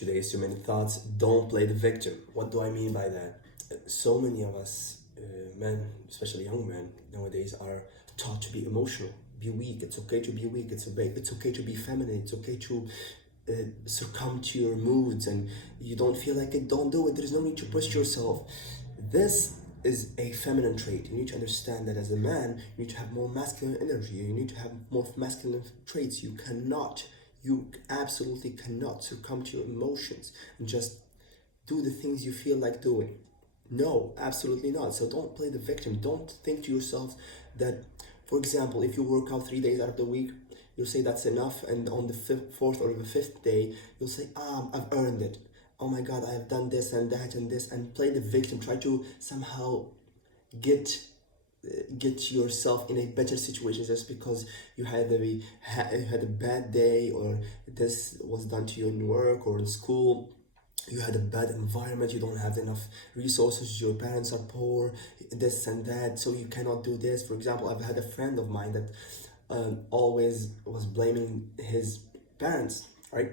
Today's 2-minute thoughts. Don't play the victim. What do I mean by that? So many of us, men, especially young men nowadays, are taught to be emotional, be weak. It's okay to be weak. It's okay to be feminine. It's okay to succumb to your moods, and you don't feel like it, don't do it. There's no need to push yourself. This is a feminine trait. You need to understand that as a man, you need to have more masculine energy. You need to have more masculine traits. You absolutely cannot succumb to your emotions and just do the things you feel like doing. No, absolutely not. So don't play the victim. Don't think to yourself that, for example, if you work out 3 days out of the week, you'll say that's enough, and on the fourth or the fifth day, you'll say, I've earned it. Oh my God, I have done this and that and this, and play the victim. Try to somehow get yourself in a better situation just because you had a bad day, or this was done to you in work or in school. You had a bad environment, you don't have enough resources, your parents are poor, this and that, so you cannot do this. For example, I've had a friend of mine that always was blaming his parents, right?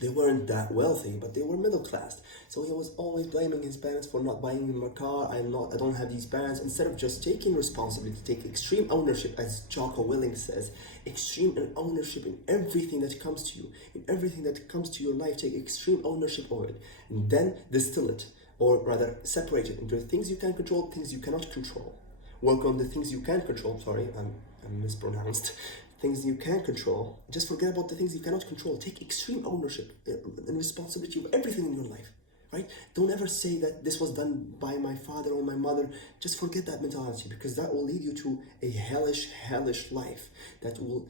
They weren't that wealthy, but they were middle class. So he was always blaming his parents for not buying him a car. I don't have these parents. Instead of just taking responsibility, take extreme ownership, as Jocko Willink says, extreme ownership in everything that comes to you, in everything that comes to your life, take extreme ownership of it, and then distill it, or rather separate it into things you can control, things you cannot control. Work on the things you can control. Sorry, I'm mispronounced. Things you can control. Just forget about the things you cannot control. Take extreme ownership and responsibility of everything in your life, right? Don't ever say that this was done by my father or my mother. Just forget that mentality, because that will lead you to a hellish life that will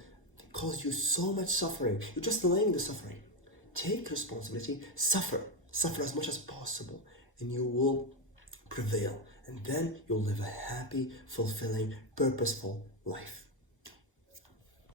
cause you so much suffering. You're just delaying the suffering. Take responsibility, suffer as much as possible, and you will prevail. And then you'll live a happy, fulfilling, purposeful life.